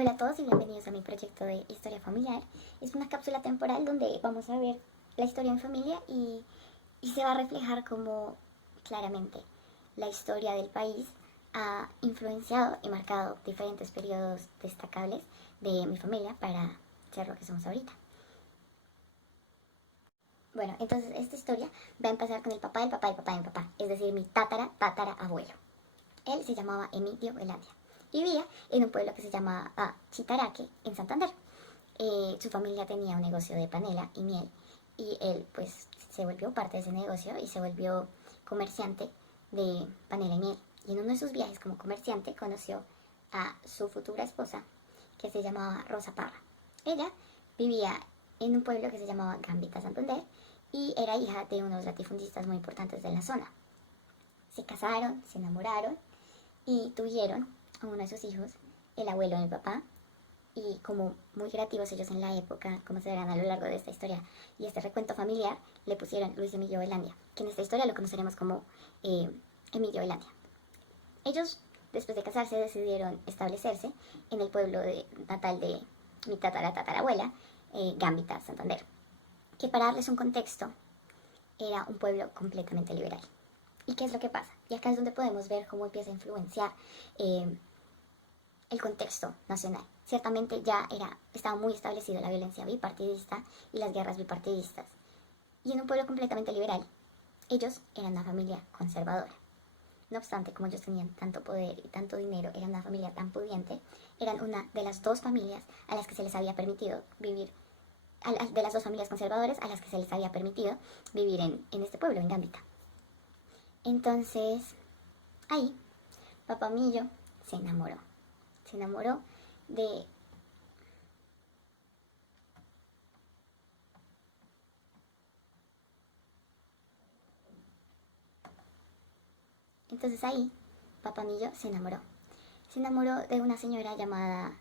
Hola a todos y bienvenidos a mi proyecto de historia familiar. Es una cápsula temporal donde vamos a ver la historia de mi familia y se va a reflejar como claramente la historia del país ha influenciado y marcado diferentes periodos destacables de mi familia para ser lo que somos ahorita. Bueno, entonces esta historia va a empezar con el papá del papá del papá de mi papá, es decir, mi tatara abuelo. Él se llamaba Emilio Velandia y vivía en un pueblo que se llama Chitaraque, en Santander. Su familia tenía un negocio de panela y miel y él pues se volvió parte de ese negocio y se volvió comerciante de panela y miel. Y en uno de sus viajes como comerciante conoció a su futura esposa que se llamaba Rosa Parra. Ella vivía en un pueblo que se llamaba Gambita, Santander, y era hija de unos latifundistas muy importantes de la zona. Se casaron, se enamoraron y tuvieron a uno de sus hijos, el abuelo de mi papá, y como muy creativos ellos en la época, como se verán a lo largo de esta historia y este recuento familiar, le pusieron Luis Emilio Velandia, que en esta historia lo conoceremos como eh, Emilio Velandia. Ellos, después de casarse, decidieron establecerse en el pueblo natal de mi tatarabuela, Gambita, Santander, que para darles un contexto, era un pueblo completamente liberal. ¿Y qué es lo que pasa? Y acá es donde podemos ver cómo empieza a influenciar el contexto nacional. Ciertamente estaba muy establecida la violencia bipartidista y las guerras bipartidistas. Y en un pueblo completamente liberal, ellos eran una familia conservadora. No obstante, como ellos tenían tanto poder y tanto dinero, eran una familia tan pudiente, eran una de las dos familias a las que se les había permitido vivir, de las dos familias conservadoras a las que se les había permitido vivir en este pueblo, en Gambita. Entonces, ahí, Papá Millo se enamoró. Se enamoró de... Entonces ahí, Papá Millo se enamoró. Se enamoró de una señora llamada...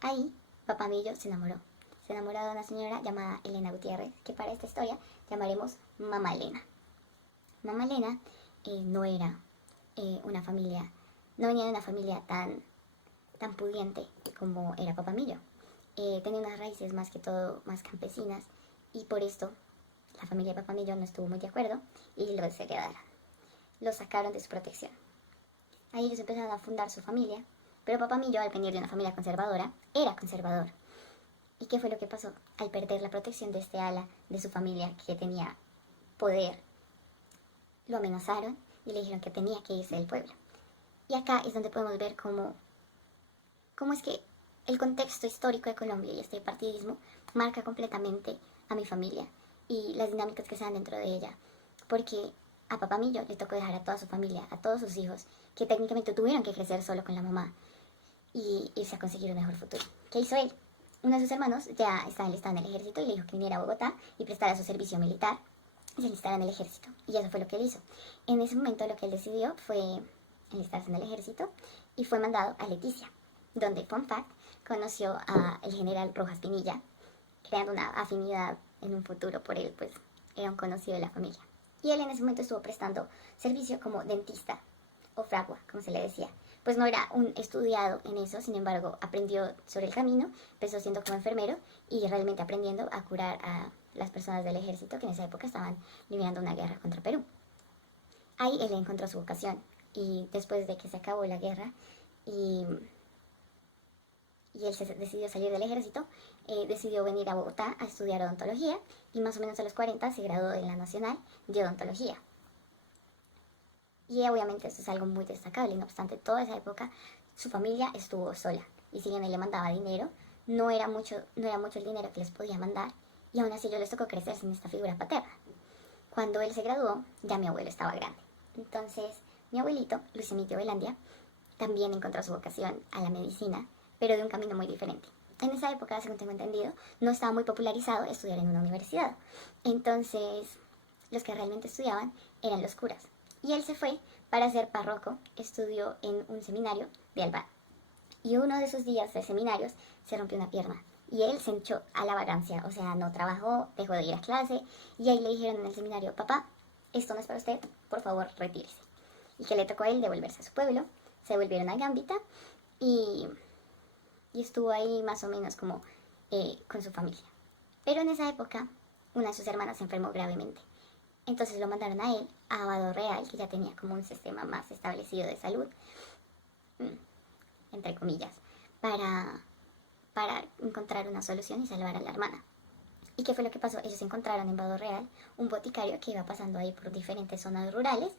Ahí, Papá Millo se enamoró. Se enamoró de una señora llamada Elena Gutiérrez, que para esta historia llamaremos Mamá Elena. Mamá Elena no era una familia, no venía de una familia tan pudiente como era Papá Millo. Tenía unas raíces más que todo más campesinas y por esto la familia de Papá Millo no estuvo muy de acuerdo y lo desheredaron. Lo sacaron de su protección. Ahí ellos empezaron a fundar su familia, pero Papá Millo, al venir de una familia conservadora, era conservador. ¿Y qué fue lo que pasó? Al perder la protección de este ala de su familia que tenía poder, lo amenazaron y le dijeron que tenía que irse del pueblo. Y acá es donde podemos ver cómo es que el contexto histórico de Colombia y este partidismo marca completamente a mi familia y las dinámicas que se dan dentro de ella. Porque a Papá Millo le tocó dejar a toda su familia, a todos sus hijos, que técnicamente tuvieron que crecer solo con la mamá y irse a conseguir un mejor futuro. ¿Qué hizo él? Uno de sus hermanos ya estaba enlistado en el ejército y le dijo que viniera a Bogotá y prestara su servicio militar y se enlistara en el ejército. Y eso fue lo que él hizo. En ese momento lo que él decidió fue enlistarse en el ejército y fue mandado a Leticia, donde, fun fact, conoció al general Rojas Pinilla, creando una afinidad en un futuro por él, pues era un conocido de la familia. Y él en ese momento estuvo prestando servicio como dentista o fragua, como se le decía. Pues no era un estudiado en eso, sin embargo, aprendió sobre el camino, empezó siendo como enfermero y realmente aprendiendo a curar a las personas del ejército que en esa época estaban librando una guerra contra Perú. Ahí él encontró su vocación y después de que se acabó la guerra y él decidió salir del ejército, decidió venir a Bogotá a estudiar odontología y más o menos a los 40 se graduó en la Nacional de Odontología. Y obviamente esto es algo muy destacable, no obstante, toda esa época su familia estuvo sola y si bien él le mandaba dinero, no era mucho el dinero que les podía mandar y aún así yo les tocó crecer sin esta figura paterna. Cuando él se graduó, ya mi abuelo estaba grande. Entonces, mi abuelito, Luis Emilio Velandia, también encontró su vocación a la medicina, pero de un camino muy diferente. En esa época, según tengo entendido, no estaba muy popularizado estudiar en una universidad. Entonces, los que realmente estudiaban eran los curas. Y él se fue para ser párroco, estudió en un seminario de Albán. Y uno de sus días de seminarios se rompió una pierna. Y él se echó a la vagancia, o sea, no trabajó, dejó de ir a clase. Y ahí le dijeron en el seminario, papá, esto no es para usted, por favor, retírese. Y que le tocó a él devolverse a su pueblo, se volvieron a Gambita y, y estuvo ahí más o menos como con su familia. Pero en esa época, una de sus hermanas se enfermó gravemente. Entonces lo mandaron a él, a Abado Real, que ya tenía como un sistema más establecido de salud, entre comillas, para encontrar una solución y salvar a la hermana. ¿Y qué fue lo que pasó? Ellos encontraron en Vado Real un boticario que iba pasando ahí por diferentes zonas rurales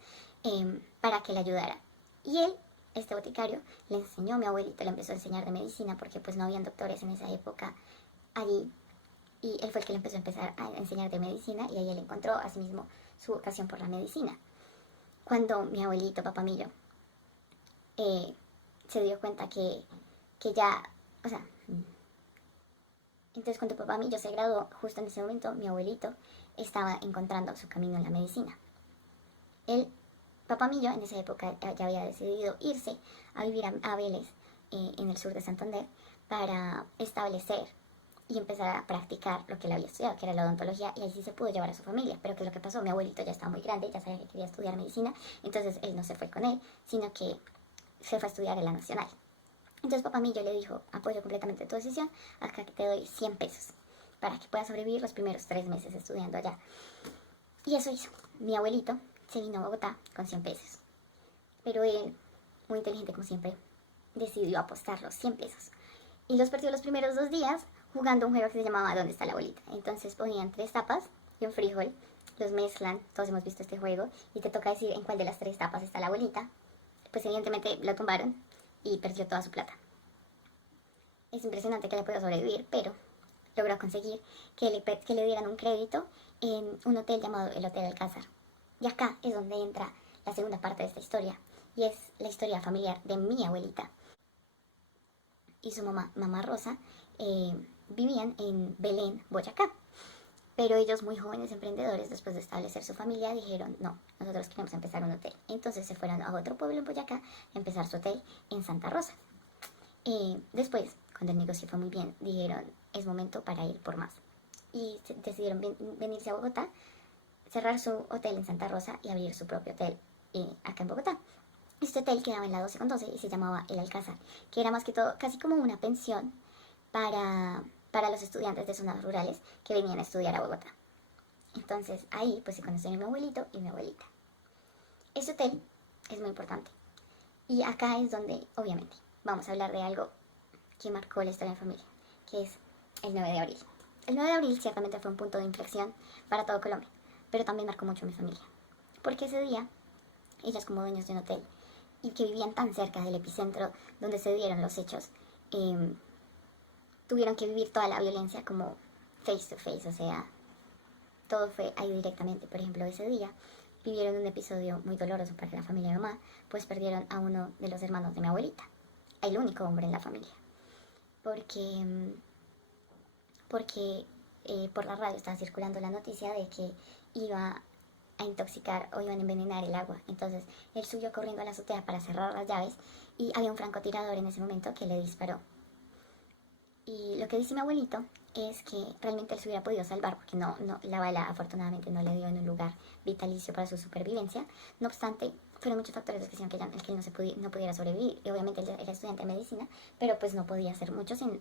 para que le ayudara. Y él, este boticario, le enseñó a mi abuelito, le empezó a enseñar de medicina porque pues no habían doctores en esa época allí. Y él fue el que le empezó a enseñar de medicina y ahí él encontró a sí mismo su vocación por la medicina. Cuando mi abuelito, papá mío, se dio cuenta que ya, o sea, entonces cuando papá mío se graduó, justo en ese momento mi abuelito estaba encontrando su camino en la medicina. Él, papá mío, en esa época ya había decidido irse a vivir a Vélez, en el sur de Santander, para establecer y empezar a practicar lo que él había estudiado, que era la odontología, y ahí sí se pudo llevar a su familia. Pero ¿qué es lo que pasó? Mi abuelito ya estaba muy grande, ya sabía que quería estudiar medicina, entonces él no se fue con él, sino que se fue a estudiar en la Nacional. Entonces papá mío le dijo, apoyo completamente tu decisión, acá te doy 100 pesos para que puedas sobrevivir los primeros 3 meses estudiando allá. Y eso hizo. Mi abuelito se vino a Bogotá con 100 pesos. Pero él, muy inteligente como siempre, decidió apostar los 100 pesos. Y los perdió los primeros 2 días jugando un juego que se llamaba ¿Dónde está la bolita? Entonces ponían 3 tapas y un frijol, los mezclan, todos hemos visto este juego, y te toca decir en cuál de las 3 tapas está la bolita. Pues evidentemente lo tumbaron y perdió toda su plata. Es impresionante que le pueda sobrevivir, pero logró conseguir que le dieran un crédito en un hotel llamado el Hotel Alcázar. Y acá es donde entra la segunda parte de esta historia, y es la historia familiar de mi abuelita y su mamá Rosa. Vivían en Belén, Boyacá. Pero ellos, muy jóvenes emprendedores, después de establecer su familia, dijeron, no, nosotros queremos empezar un hotel. Entonces se fueron a otro pueblo en Boyacá a empezar su hotel en Santa Rosa. Después, cuando el negocio fue muy bien, dijeron, es momento para ir por más. Y decidieron venirse a Bogotá, cerrar su hotel en Santa Rosa y abrir su propio hotel acá en Bogotá. Este hotel quedaba en la 12 con 12 y se llamaba El Alcázar, que era más que todo casi como una pensión para los estudiantes de zonas rurales que venían a estudiar a Bogotá. Entonces ahí pues se conocieron mi abuelito y mi abuelita. Este hotel es muy importante. Y acá es donde, obviamente, vamos a hablar de algo que marcó la historia de familia, que es el 9 de abril. El 9 de abril ciertamente fue un punto de inflexión para todo Colombia, pero también marcó mucho a mi familia. Porque ese día, ellas como dueños de un hotel, y que vivían tan cerca del epicentro donde se dieron los hechos, tuvieron que vivir toda la violencia como face to face, o sea, todo fue ahí directamente. Por ejemplo, ese día vivieron un episodio muy doloroso para la familia de mamá, pues perdieron a uno de los hermanos de mi abuelita, el único hombre en la familia, porque por la radio estaba circulando la noticia de que iba a intoxicar o iban a envenenar el agua. Entonces él subió corriendo a la azotea para cerrar las llaves y había un francotirador en ese momento que le disparó. Y lo que dice mi abuelito es que realmente él se hubiera podido salvar porque la bala afortunadamente no le dio en un lugar vitalicio para su supervivencia. No obstante, fueron muchos factores los que hicieron que él no pudiera sobrevivir. Y obviamente él era estudiante de medicina, pero pues no podía hacer mucho sin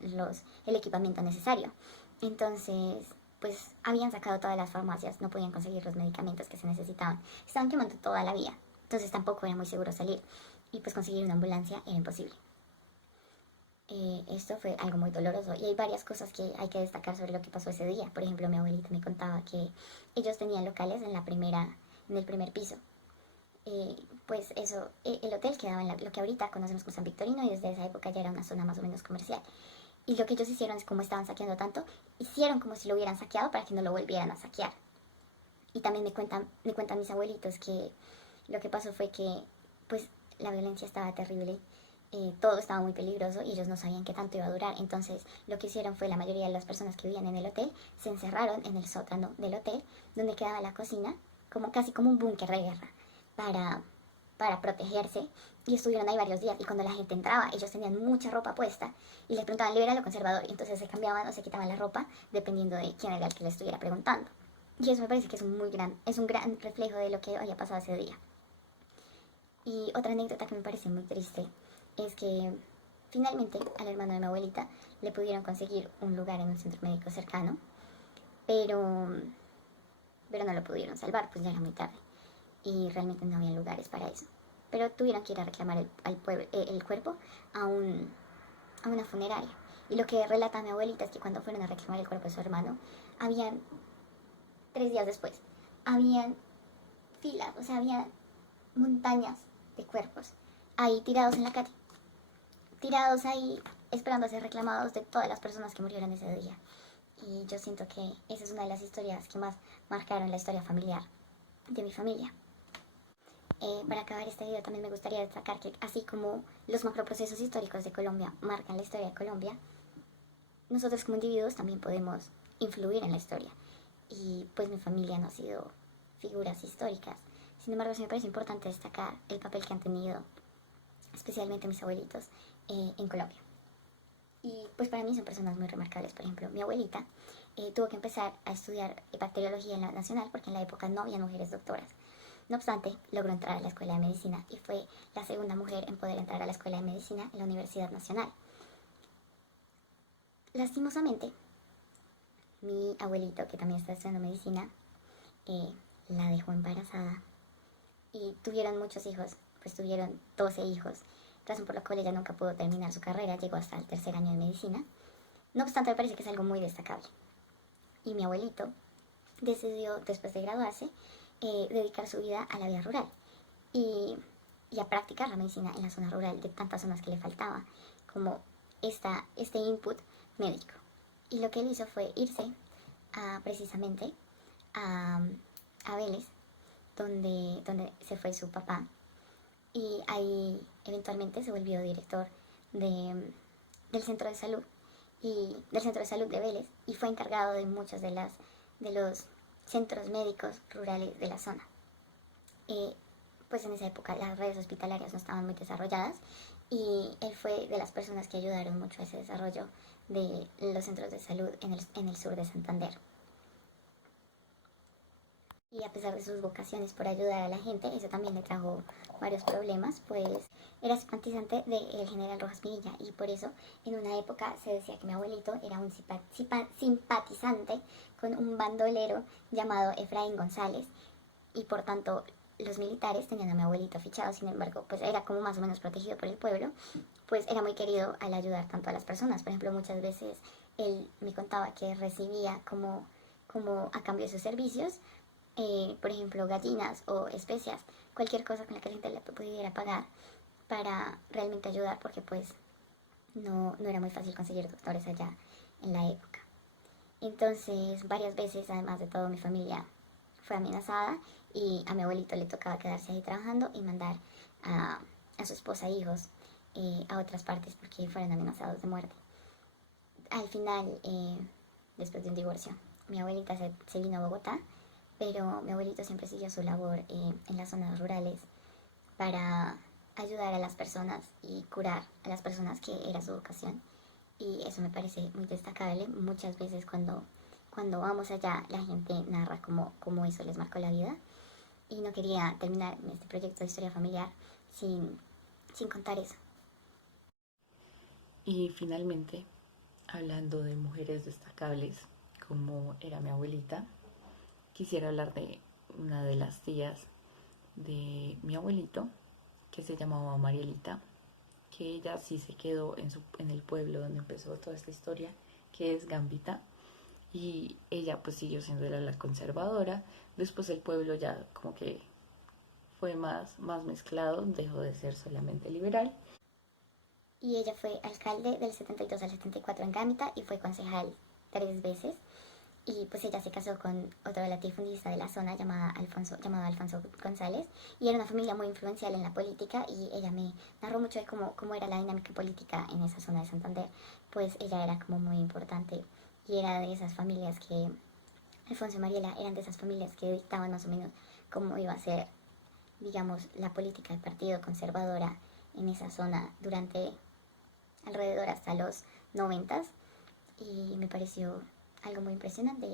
el equipamiento necesario. Entonces, pues habían sacado todas las farmacias, no podían conseguir los medicamentos que se necesitaban. Estaban quemando toda la vía, entonces tampoco era muy seguro salir. Y pues conseguir una ambulancia era imposible. Esto fue algo muy doloroso y hay varias cosas que hay que destacar sobre lo que pasó ese día. Por ejemplo, mi abuelita me contaba que ellos tenían locales en el primer piso. Pues eso, el hotel quedaba en lo que ahorita conocemos como San Victorino, y desde esa época ya era una zona más o menos comercial. Y lo que ellos hicieron es, como estaban saqueando tanto, hicieron como si lo hubieran saqueado para que no lo volvieran a saquear. Y también me cuentan mis abuelitos que lo que pasó fue que pues la violencia estaba terrible, todo estaba muy peligroso y ellos no sabían qué tanto iba a durar. Entonces lo que hicieron fue, la mayoría de las personas que vivían en el hotel se encerraron en el sótano del hotel, donde quedaba la cocina, casi como un búnker de guerra, para protegerse, y estuvieron ahí varios días. Y cuando la gente entraba, ellos tenían mucha ropa puesta y les preguntaban liberal o conservador, y entonces se cambiaban o se quitaban la ropa dependiendo de quién era el que le estuviera preguntando. Y eso me parece que es un gran reflejo de lo que había pasado ese día. Y otra anécdota que me parece muy triste es que finalmente al hermano de mi abuelita le pudieron conseguir un lugar en un centro médico cercano, pero, pero no lo pudieron salvar, pues ya era muy tarde y realmente no había lugares para eso. Pero tuvieron que ir a reclamar el cuerpo a, a una funeraria. Y lo que relata mi abuelita es que cuando fueron a reclamar el cuerpo de su hermano, habían, 3 días después, habían filas, o sea, había montañas de cuerpos ahí tirados en la calle, tirados ahí esperando a ser reclamados de todas las personas que murieron ese día. Y yo siento que esa es una de las historias que más marcaron la historia familiar de mi familia. Para acabar este video también me gustaría destacar que así como los macroprocesos históricos de Colombia marcan la historia de Colombia, nosotros como individuos también podemos influir en la historia. Y pues mi familia no ha sido figuras históricas. Sin embargo, sí me parece importante destacar el papel que han tenido, especialmente mis abuelitos, en Colombia. Y pues para mí son personas muy remarcables. Por ejemplo, mi abuelita tuvo que empezar a estudiar bacteriología en la nacional porque en la época no había mujeres doctoras. No obstante, logró entrar a la escuela de medicina y fue la segunda mujer en poder entrar a la escuela de medicina en la Universidad Nacional. Lastimosamente, mi abuelito, que también está estudiando medicina, la dejó embarazada y tuvieron muchos hijos, pues tuvieron 12 hijos, razón por la cual ella nunca pudo terminar su carrera, llegó hasta el tercer año de medicina. No obstante, me parece que es algo muy destacable. Y mi abuelito decidió, después de graduarse, dedicar su vida a la vida rural y, y a practicar la medicina en la zona rural de tantas zonas que le faltaba, como este input médico. Y lo que él hizo fue irse precisamente a, a Vélez, donde se fue su papá, y ahí eventualmente se volvió director de, del centro de salud y del centro de salud de Vélez y fue encargado de muchos de los centros médicos rurales de la zona. Pues en esa época las redes hospitalarias no estaban muy desarrolladas y él fue de las personas que ayudaron mucho a ese desarrollo de los centros de salud en el sur de Santander. Y a pesar de sus vocaciones por ayudar a la gente, eso también le trajo varios problemas, pues era simpatizante del general Rojas Pinilla y por eso en una época se decía que mi abuelito era un simpatizante con un bandolero llamado Efraín González y por tanto los militares tenían a mi abuelito fichado. Sin embargo, pues era como más o menos protegido por el pueblo, pues era muy querido al ayudar tanto a las personas. Por ejemplo, muchas veces él me contaba que recibía como a cambio de sus servicios, por ejemplo, gallinas o especias, cualquier cosa con la que la gente le pudiera pagar para realmente ayudar, porque pues no era muy fácil conseguir doctores allá en la época. Entonces, varias veces, además de todo, mi familia fue amenazada y a mi abuelito le tocaba quedarse ahí trabajando y mandar a su esposa e hijos a otras partes porque fueron amenazados de muerte. Al final, después de un divorcio, mi abuelita se vino a Bogotá, pero mi abuelito siempre siguió su labor en las zonas rurales para ayudar a las personas y curar a las personas, que era su vocación. Y eso me parece muy destacable. Muchas veces cuando vamos allá la gente narra cómo eso les marcó la vida. Y no quería terminar este proyecto de historia familiar sin contar eso. Y finalmente, hablando de mujeres destacables, como era mi abuelita, quisiera hablar de una de las tías de mi abuelito, que se llamaba Marielita, que ella sí se quedó en el pueblo donde empezó toda esta historia, que es Gambita, y ella pues siguió siendo la conservadora. Después el pueblo ya como que fue más mezclado, dejó de ser solamente liberal. Y ella fue alcalde del 72 al 74 en Gambita y fue concejal 3 veces. Y pues ella se casó con otro latifundista de la zona llamado Alfonso González, y era una familia muy influencial en la política, y ella me narró mucho de cómo era la dinámica política en esa zona de Santander. Pues ella era como muy importante y era de esas familias que, Alfonso y Mariela eran de esas familias que dictaban más o menos cómo iba a ser, digamos, la política del partido conservadora en esa zona durante alrededor hasta los 90, y me pareció algo muy impresionante.